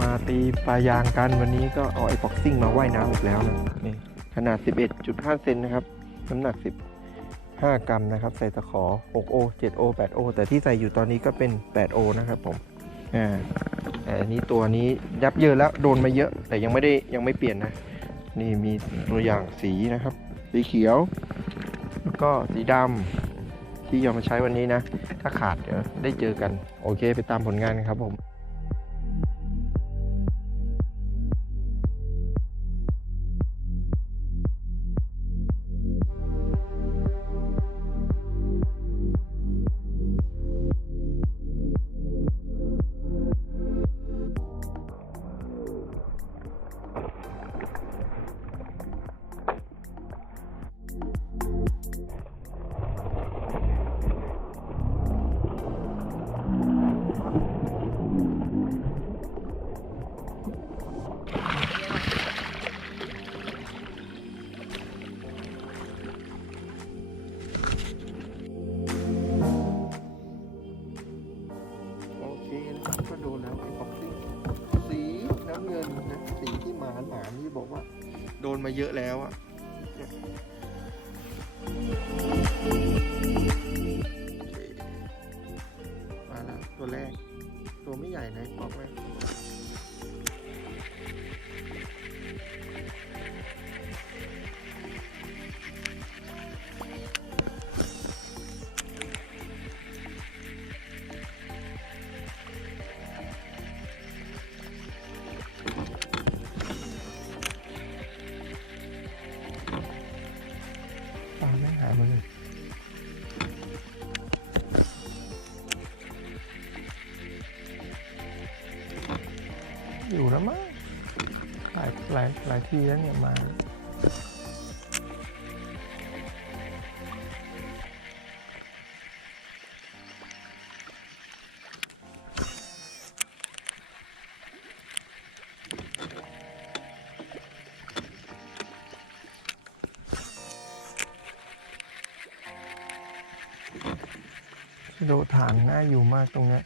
มาตีปลายางกันวันนี้ก็เอาไอ้บ็อกซิ่งมาว่ายน้ำอีกแล้วนะนี่ขนาด 11.5 เซนนะครับ น้ำหนัก 15 กรัมนะครับ ใส่ตะขอ6โอ7โอ8โอแต่ที่ใส่อยู่ตอนนี้ก็เป็น8โอนะครับผมอ่าแต่อันนี้ตัวนี้ยับเยินแล้วโดนมาเยอะ แต่ยังไม่ได้ยังไม่เปลี่ยนนะ นี่มีตัวอย่างสีนะครับ สีเขียว แล้วก็สีดำ ที่ยอมมาใช้วันนี้นะ ถ้าขาดเดี๋ยวได้เจอกัน โอเค ไปตามผลงานกันครับผม นมาเยอะแล้วอะเนี่ยโอเคมาแล้วตัวแรก ตัวไม่ใหญ่นะบอกไว้ หลายทีแล้วเนี่ยมาโดฐานน่าอยู่มากตรงเนี้ย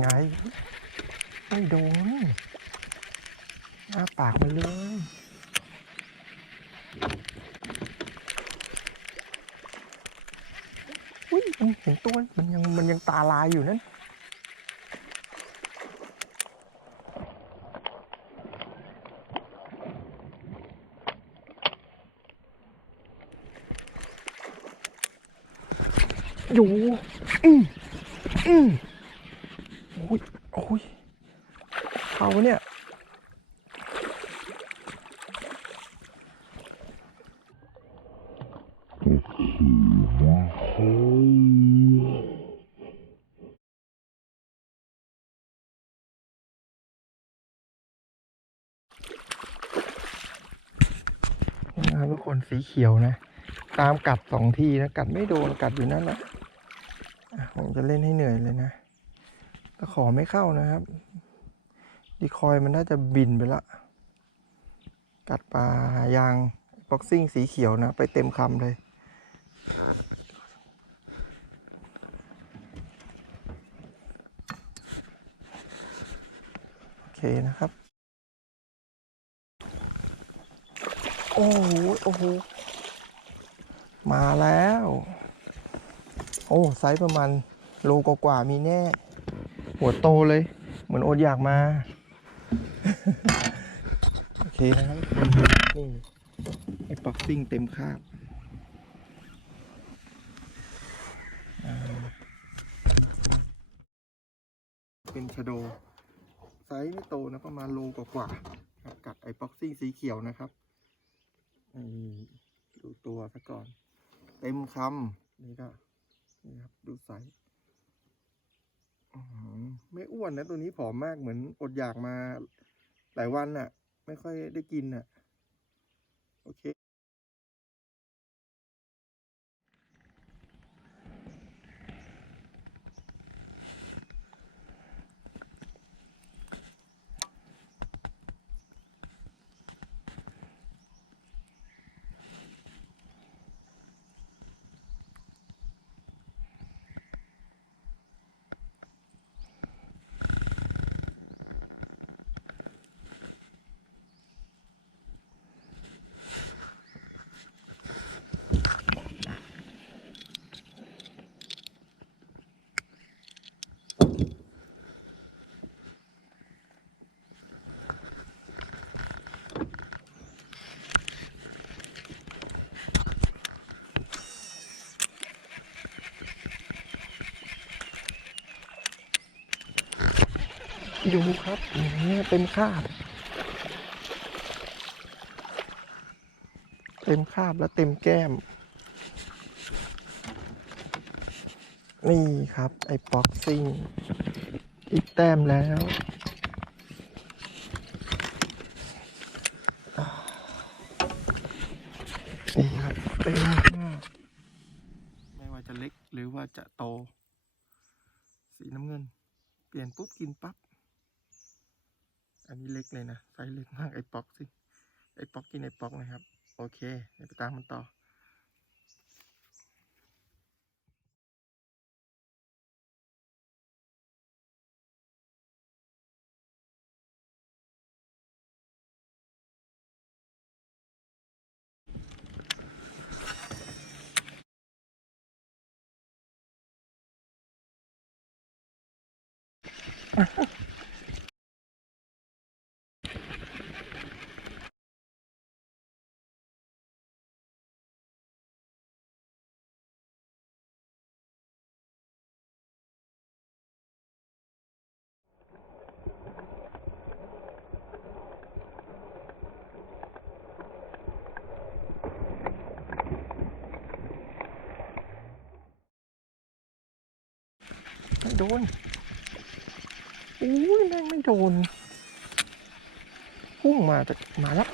ไง ไม่โดนอ้าปากมาเลยอุ้ยมันเห็นตัวมันยังมันยังตาลายอยู่นั่นอยู่อืมอืม อ้ยโอ้ยเขาเนี่ยนี่นะครับทุกคนสีเขียวนะ ตามกัดสองทีนะ กัดไม่โดนกัดอยู่นั่นแหละผมจะเล่นให้เหนื่อยเลยนะ ตะขอไม่เข้านะครับ ดีคอยมันน่าจะบินไปละ กัดปลายางบ็อกซิ่งสีเขียวนะ ไปเต็มคำเลย โอเคนะครับ โอ้โห โอ้โห มาแล้ว โอ้ ไซส์ประมาณโลกว่ามีแน่ หัวโตเลย เหมือนโอดอยากมา โอเคนะครับนี่ไอ้บ็อกซิ่งเต็มคาบเป็นชโดไซส์ไม่โตนะประมาณโลกว่าๆกัดไอ้บ็อกซิ่งสีเขียวนะครับดูตัวซะก่อน เต็มคำนี่ก็นี่ครับ ดูไซส์ ไม่อ้วนนะตัวนี้ผอมมากเหมือนอดอยากมาหลายวันน่ะ ไม่ค่อยได้กินน่ะ โอเค ดูครับเนี่ยเต็มคาบ เต็มคาบแล้วเต็มแก้ม นี่ครับ ไอ้บ็อกซิ่ง อีกแต้มแล้วนี่ครับเต็มมากไม่ว่าจะเล็กหรือว่าจะโต สีน้ำเงิน เปลี่ยนปุ๊บกินปั๊บ อันนี้เล็กเลยนะไซส์เล็กมากไอ้ป๊อกสิไอ้ป๊อกกินไอ้ป๊อกนะครับ โอเคเดี๋ยวไปตามมันต่อ ไม่โดนอุ้ยแม่งไม่โดนพุ่งมาจากมาแล้ว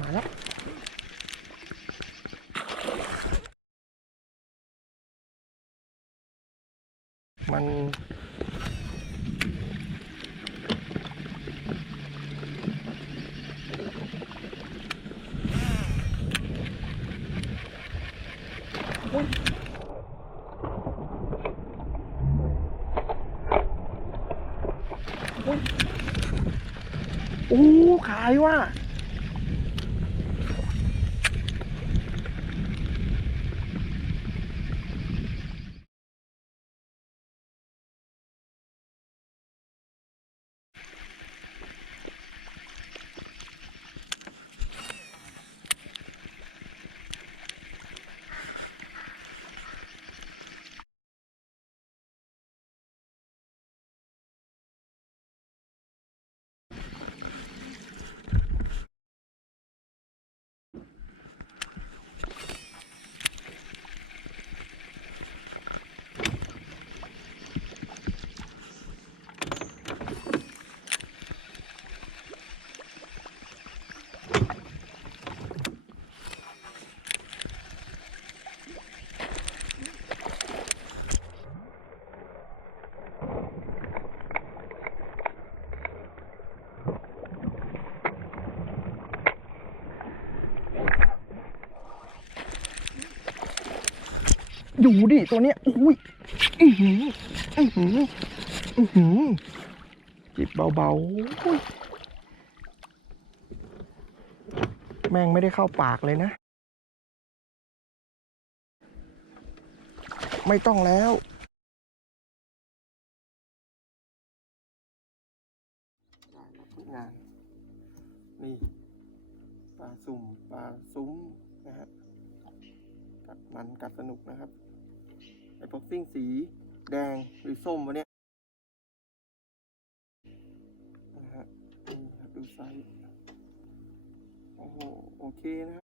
มาแล้ว มัน โอ้ขายว่ะ อยู่ดิตัวเนี้ยอุ้ยอื้อหืออื้อหืออื้อหือจิบเบาๆแม่งไม่ได้เข้าปากเลยนะ ไม่ต้องแล้วงานนี่ปลาสุ่มปลาซุ้มนะครับกัดมันกัดสนุกนะครับ พ็อกซิ่งสีแดงหรือส้มวะเนี่ยนะฮะดูไซส์โอ้โหโอเคนะฮะ